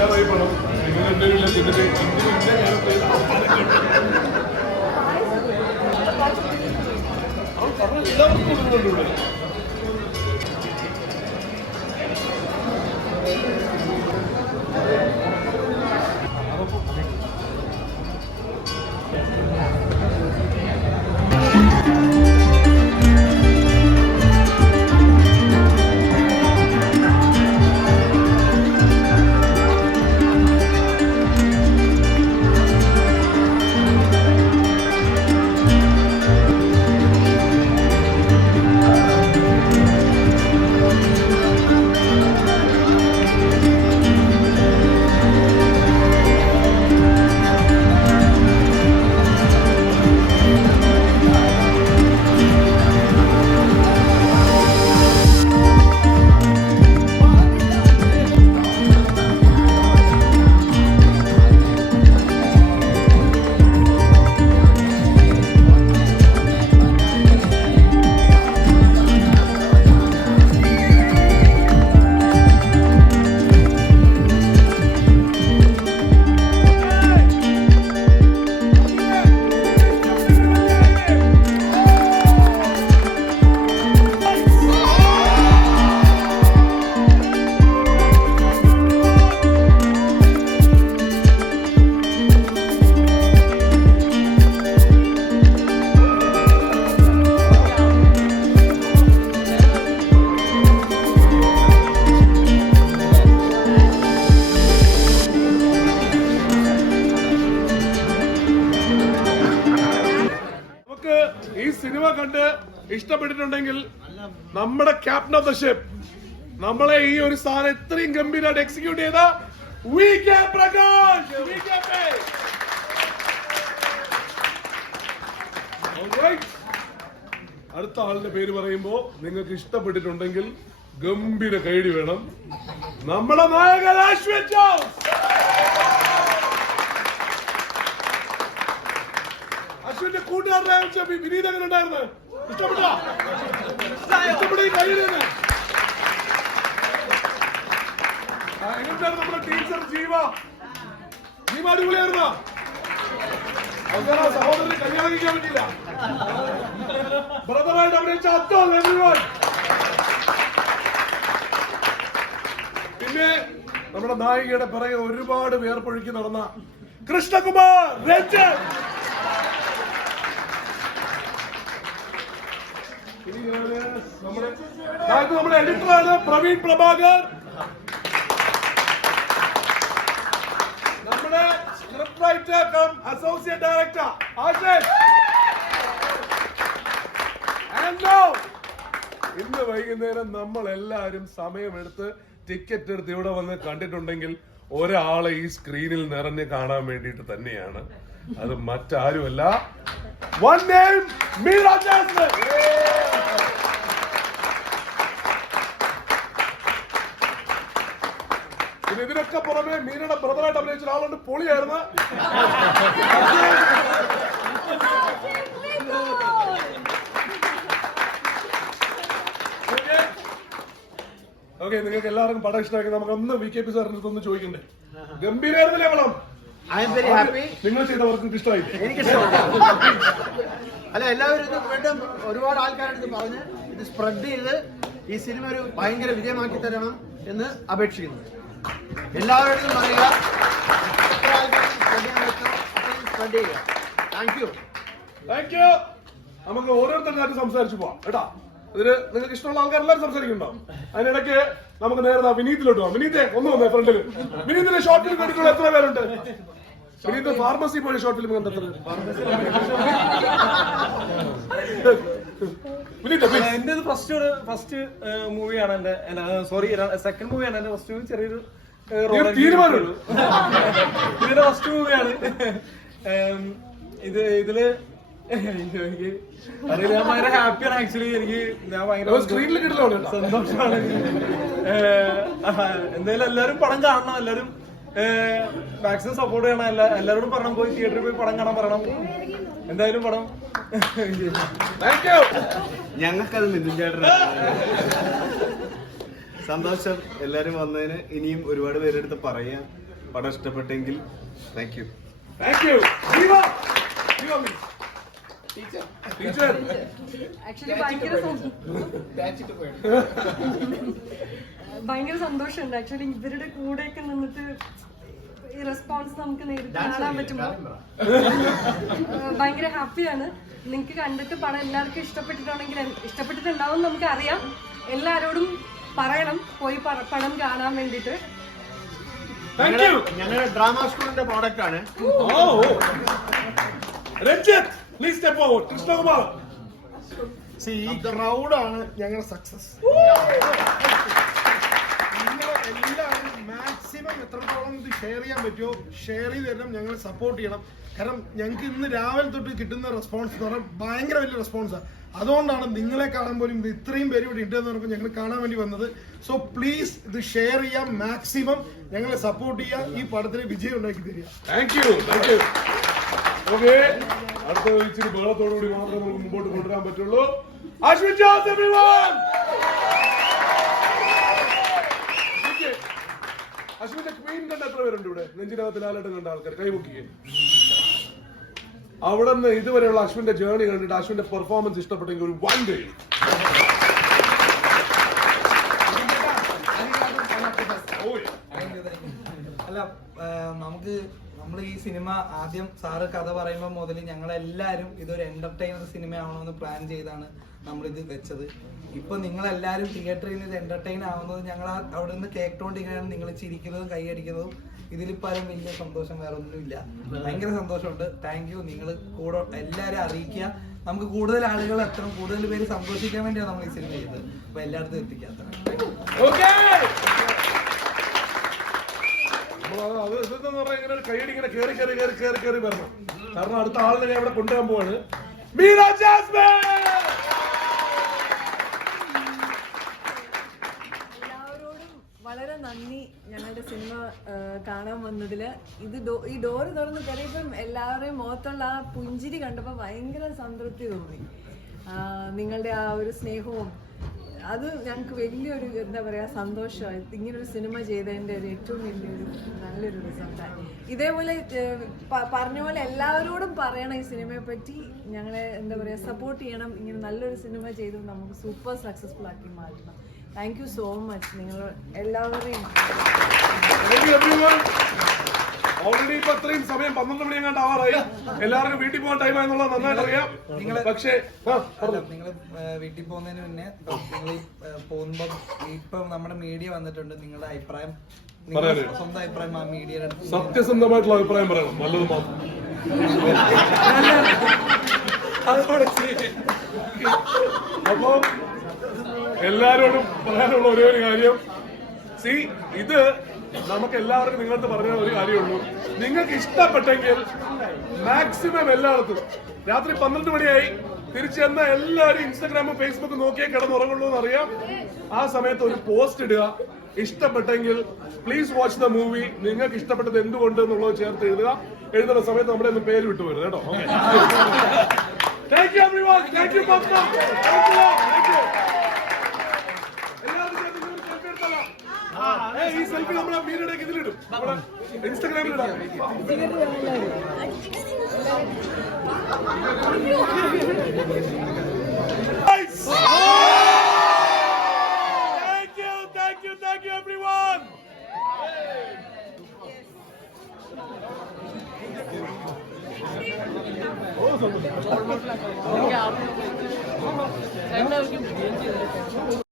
തീരാറായി പണം നിങ്ങൾ എന്തെങ്കിലും എല്ലാവർക്കും കൊടുക്കുന്നുണ്ട് ഇവിടെ. ഈ സിനിമ കണ്ട് ഇഷ്ടപ്പെട്ടിട്ടുണ്ടെങ്കിൽ നമ്മുടെ ക്യാപ്റ്റൻ ഓഫ് ദ ഷിപ്പ് നമ്മളെ ഈ ഒരു സാധനം ഇത്രയും ഗംഭീരമായിട്ട് എക്സിക്യൂട്ട് ചെയ്ത പ്രകാശ്. അടുത്ത ആളിന്റെ പേര് പറയുമ്പോ നിങ്ങൾക്ക് ഇഷ്ടപ്പെട്ടിട്ടുണ്ടെങ്കിൽ ഗംഭീര കൈഡി വേണം. നമ്മുടെ നായകൻ അശ്വിൻ ജോസ്. അശ്വിന്റെ കൂട്ടുകാരനായ വിനീത് എങ്ങനെ ഉണ്ടായിരുന്നു? ഇഷ്ടപ്പെട്ടോ? എങ്ങനെയായിരുന്നു നമ്മുടെ ടീച്ചർ ജീവ അടിപൊളിയായിരുന്നോ? അവസാന സഹോദരന് കല്യാണം കഴിക്കാൻ പറ്റില്ല. ബ്രദറായിട്ട് അഭിനയിച്ച അത്തോൾ എവരിവൺ. പിന്നെ നമ്മുടെ നായികയുടെ പിറകെ ഒരുപാട് വേർപ്പൊഴുക്കി നടന്ന കൃഷ്ണകുമാർ രഞ്ജൻ. നമ്മുടെ എഡിറ്ററാണ് പ്രവീൺ പ്രഭാകർ. നമ്മുടെ script writer come associate director Ashish. ഇന്ന് വൈകുന്നേരം നമ്മൾ എല്ലാവരും സമയമെടുത്ത് ടിക്കറ്റ് എടുത്ത് ഇവിടെ വന്ന് കണ്ടിട്ടുണ്ടെങ്കിൽ ഒരാളെ ഈ സ്ക്രീനിൽ നിറഞ്ഞ് കാണാൻ വേണ്ടിയിട്ട് തന്നെയാണ്. അത് മറ്റാരുമല്ല, വൺ നെയിം മീര ജാസ്മിൻ. പിന്നെ ഇതിനൊക്കെ പുറമെ മീനയുടെ ബ്രദറായിട്ട് അഭിനയിച്ച ഒരാളുണ്ട്, പൊളിയായിരുന്നു. ഓക്കെ, നിങ്ങൾക്ക് എല്ലാവർക്കും പടം ഇഷ്ടമാക്കി നമുക്ക് ഒന്ന് VKP സാറിന്റെ അടുത്തൊന്ന് ചോദിക്കണ്ടേ? ഗംഭീരായിരുന്നില്ലേ പടം? നിങ്ങൾ ചെയ്ത വർക്ക് ഇഷ്ടമായി? എനിക്കിഷ്ടമാണ്. അല്ല, എല്ലാവരും ഇത് വീണ്ടും ഒരുപാട് ആൾക്കാരുടെ പറഞ്ഞ് ഇത് സ്പ്രെഡ് ചെയ്ത് ഈ സിനിമ ഒരു ഭയങ്കര വിജയമാക്കി തരണം എന്ന് അപേക്ഷിക്കുന്നു. എല്ലാവരോടും പറയുക, എത്ര ആൾക്കാർ സ്പ്രെഡ് ചെയ്യാൻ പറ്റും സ്പ്രെഡ് ചെയ്യുക. Thank you. നമുക്ക് ഓരോരുത്തരുടെ കാര്യം സംസാരിച്ചു പോവാം കേട്ടാ. ഇതില് നിങ്ങൾക്ക് ഇഷ്ടമുള്ള ആൾക്കാർ എല്ലാവരും സംസാരിക്കുന്നുണ്ടോ? അതിനിടയ്ക്ക് നമുക്ക് നേരെ വിനീതിലോട്ട് പോവാം. വിനീതെ ഒന്ന് വന്നേ ഫ്രണ്ടില്. വിനീതിന്റെ ഷോർട്ട് ഫിലിം കണ്ടിട്ടുള്ള എത്ര പേരുണ്ട്? വിനീത് ഫാർമസി പോയ ഷോർട്ട് ഫിലിം കണ്ടെത്തത്? എന്റെ ഫസ്റ്റ് മൂവിയാണ് എന്റെ, സോറി സെക്കൻഡ് മൂവിയാണ് എന്റെ. ഫസ്റ്റ് മൂവി ചെറിയൊരു തീരുമാനമുള്ളൂ. ഇതിന്റെ ഫസ്റ്റ് മൂവിയാണ്. ഇതില് എനിക്ക് അറിയില്ല, ഞാൻ ഭയങ്കര ഹാപ്പിയാണ് ആക്ച്വലി. ഞാൻ ഭയങ്കര സന്തോഷമാണ്. എന്തായാലും എല്ലാവരും പടം കാണണം, എല്ലാവരും മാക്സിമം സപ്പോർട്ട് ചെയ്യണം. എല്ലാവരോടും പറയണം, പോയി തിയേറ്ററിൽ പോയി പടം കാണാൻ പറയണം. എന്തായാലും പടം ഞങ്ങൾക്കത് മിഥുൻ ചേട്ടൻ സന്തോഷം. എല്ലാരും വന്നതിന് ഇനിയും ഒരുപാട് പേരെടുത്ത് പറയാം. പടം ഇഷ്ടപ്പെട്ടെങ്കിൽ താങ്ക് യു. ടീച്ചർ ആക്ച്വലി ഭയങ്കര സന്തോഷമുണ്ട്. ആക്ച്വലി ഇവരുടെ കൂടെയൊക്കെ നിന്നിട്ട് ഈ റെസ്പോൺസ് നമുക്ക് നേരിട്ട് കാണാൻ പറ്റുമ്പോൾ ഭയങ്കര ഹാപ്പിയാണ്. നിങ്ങൾക്ക് കണ്ടിട്ട് പടം എല്ലാവർക്കും ഇഷ്ടപ്പെട്ടിട്ടുണ്ടാവും നമുക്ക് അറിയാം. എല്ലാരോടും പറയണം പോയി പടം കാണാൻ വേണ്ടിട്ട്. ഞങ്ങളുടെ ഡ്രാമ സ്കൂളിന്റെ പ്രോഡക്റ്റ് ആണ്. Ranjith please step forward. Krishnakumar ഈ ക്രൗഡാണ് ഞങ്ങളുടെ സക്സസ്. നിങ്ങൾ എല്ലാവരും മാക്സിമം എത്രത്തോളം ഇത് ഷെയർ ചെയ്യാൻ പറ്റുമോ ഷെയർ ചെയ്ത് തരണം. ഞങ്ങളെ സപ്പോർട്ട് ചെയ്യണം. കാരണം ഞങ്ങൾക്ക് ഇന്ന് രാവിലെ തൊട്ട് കിട്ടുന്ന റെസ്പോൺസ് എന്ന് പറഞ്ഞാൽ ഭയങ്കര വലിയ റെസ്പോൺസാണ്. അതുകൊണ്ടാണ് നിങ്ങളെ കാണാൻ പോലും ഇത് ഇത്രയും പേര് ഇവിടെ ഉണ്ടെന്ന് പറഞ്ഞപ്പോൾ ഞങ്ങൾ കാണാൻ വേണ്ടി വന്നത്. സോ പ്ലീസ് ഇത് ഷെയർ ചെയ്യാം, മാക്സിമം ഞങ്ങളെ സപ്പോർട്ട് ചെയ്യുക, ഈ പടത്തിന് വിജയം ഉണ്ടാക്കി തരിക. Thank you. ഓക്കെ, അടുത്ത ഇച്ചിരി ബഹളത്തോടുകൂടി മാത്രമേ നമുക്ക് മുമ്പോട്ട് കൊണ്ടുവരാൻ പറ്റുള്ളൂ. അശ്വിൻ ജോസ് എവരിവൺ. അശ്വിന്റെ ക്വീൻ കണ്ട എത്ര പേരുണ്ട് ഇവിടെ? നെഞ്ചിനകത്ത് ലാലട്ടം കണ്ട ആൾക്കാർ കൈമുക്കിയേ. അവിടെ നിന്ന് ഇതുവരെയുള്ള അശ്വിന്റെ ജേർണി കണ്ടിട്ട് അശ്വിന്റെ പെർഫോമൻസ് ഇഷ്ടപ്പെട്ടെങ്കിൽ ഒരു 1 day. അല്ല, നമ്മൾ ഈ സിനിമ ആദ്യം സാറ് കഥ പറയുമ്പോൾ മുതൽ ഞങ്ങളെല്ലാവരും ഇതൊരു എന്റർടൈനർ സിനിമ ആവണമെന്ന് പ്ലാൻ ചെയ്താണ് നമ്മളിത് വെച്ചത്. ഇപ്പൊ നിങ്ങളെല്ലാവരും തിയേറ്ററിൽ നിന്ന് ഇത് എന്റർടൈൻ ആവുന്നത് ഞങ്ങൾ അവിടെ നിന്ന് കേട്ടോണ്ടിരിക്കുകയാണ്. നിങ്ങൾ ചിരിക്കുന്നതും കൈയടിക്കുന്നതും ഇതിൽ പരം വലിയ സന്തോഷം വേറെ ഒന്നുമില്ല. ഭയങ്കര സന്തോഷമുണ്ട്. Thank you. നിങ്ങൾ കൂടെ എല്ലാവരും അറിയിക്കുക. നമുക്ക് കൂടുതൽ ആളുകൾ എത്തണം, കൂടുതൽ പേര് സന്തോഷിക്കാൻ വേണ്ടിയാണ് നമ്മൾ ഈ സിനിമ ചെയ്തത്. അപ്പൊ എല്ലായിടത്തും എത്തിക്കാത്ത കൈയടി ഇങ്ങനെ കേറി വരണം. കാരണം അടുത്ത ആളിനെ ഞാൻ ഇവിടെ കൊണ്ടുപോകാൻ പോവാണ്. മീര ജാസ്മിൻ. എല്ലാവരോടും വളരെ നന്ദി ഞങ്ങളുടെ സിനിമ കാണാൻ വന്നതില്. ഈ ഡോറ് തുറന്ന് കയറിയപ്പം എല്ലാവരുടെയും മുഖത്തുള്ള ആ പുഞ്ചിരി കണ്ടപ്പോൾ ഭയങ്കര സംതൃപ്തി തോന്നി. നിങ്ങളുടെ ആ ഒരു സ്നേഹവും അത് ഞങ്ങൾക്ക് വലിയൊരു എന്താ പറയുക സന്തോഷമായി. ഇങ്ങനൊരു സിനിമ ചെയ്തതിൻ്റെ ഒരു ഏറ്റവും വലിയൊരു നല്ലൊരു റിസൾട്ടായി. ഇതേപോലെ പറഞ്ഞ പോലെ എല്ലാവരോടും പറയണം ഈ സിനിമയെ പറ്റി. ഞങ്ങളെ എന്താ പറയുക സപ്പോർട്ട് ചെയ്യണം. ഇങ്ങനെ നല്ലൊരു സിനിമ ചെയ്ത് നമുക്ക് സൂപ്പർ സക്സസ്ഫുൾ ആക്കി മാറ്റണം. താങ്ക് യു സോ മച്ച് നിങ്ങൾ എല്ലാവരെയും. ഓൾറെഡി ഇപ്പൊ അത്രയും സമയം 12 മണി എങ്ങാണ്ട് ആവാറായി. എല്ലാവർക്കും വീട്ടിൽ പോകാൻ ടൈം ആയെന്നുള്ളത് നന്നായിട്ട് അറിയാം. പക്ഷേ നിങ്ങൾ വീട്ടിൽ പോകുന്നതിന് മുന്നേ നിങ്ങൾ പോകുമ്പോ ഇപ്പൊ നമ്മുടെ മീഡിയ വന്നിട്ടുണ്ട്. നിങ്ങളുടെ അഭിപ്രായം, സ്വന്തം അഭിപ്രായം ആ മീഡിയയുടെ അടുത്ത് സത്യസന്ധമായിട്ടുള്ള അഭിപ്രായം പറയണം. നല്ലത് മാത്രം. അപ്പൊ എല്ലാരോടും പറയാനുള്ള ഒരേ ഒരു കാര്യം, ഇത് നമുക്ക് എല്ലാവർക്കും നിങ്ങൾക്ക് പറഞ്ഞ ഒരു കാര്യമുള്ളൂ. നിങ്ങൾക്ക് ഇഷ്ടപ്പെട്ടെങ്കിൽ മാക്സിമം എല്ലായിടത്തും രാത്രി 12 മണിയായി തിരിച്ചെന്ന എല്ലാവരും ഇൻസ്റ്റാഗ്രാമും ഫേസ്ബുക്കും നോക്കിയേ കിടന്നുറങ്ങുള്ളൂ എന്നറിയാം. ആ സമയത്ത് ഒരു പോസ്റ്റ് ഇടുക. ഇഷ്ടപ്പെട്ടെങ്കിൽ പ്ലീസ് വാച്ച് ദ മൂവി. നിങ്ങൾക്ക് ഇഷ്ടപ്പെട്ടത് എന്തുകൊണ്ട് എന്നുള്ളത് ചേർത്ത് എഴുതുക. എഴുതുന്ന സമയത്ത് നമ്മുടെ ഒന്നും പേര് വിട്ടുപോരുത് കേട്ടോ. Thank you everyone. Thank you Padma. ഈ സെൽഫി നമ്മളെ മീഡിയയുടെ ഇതിലിടും, ഇൻസ്റ്റാഗ്രാമിലിടാം. Thank you everyone. Oh,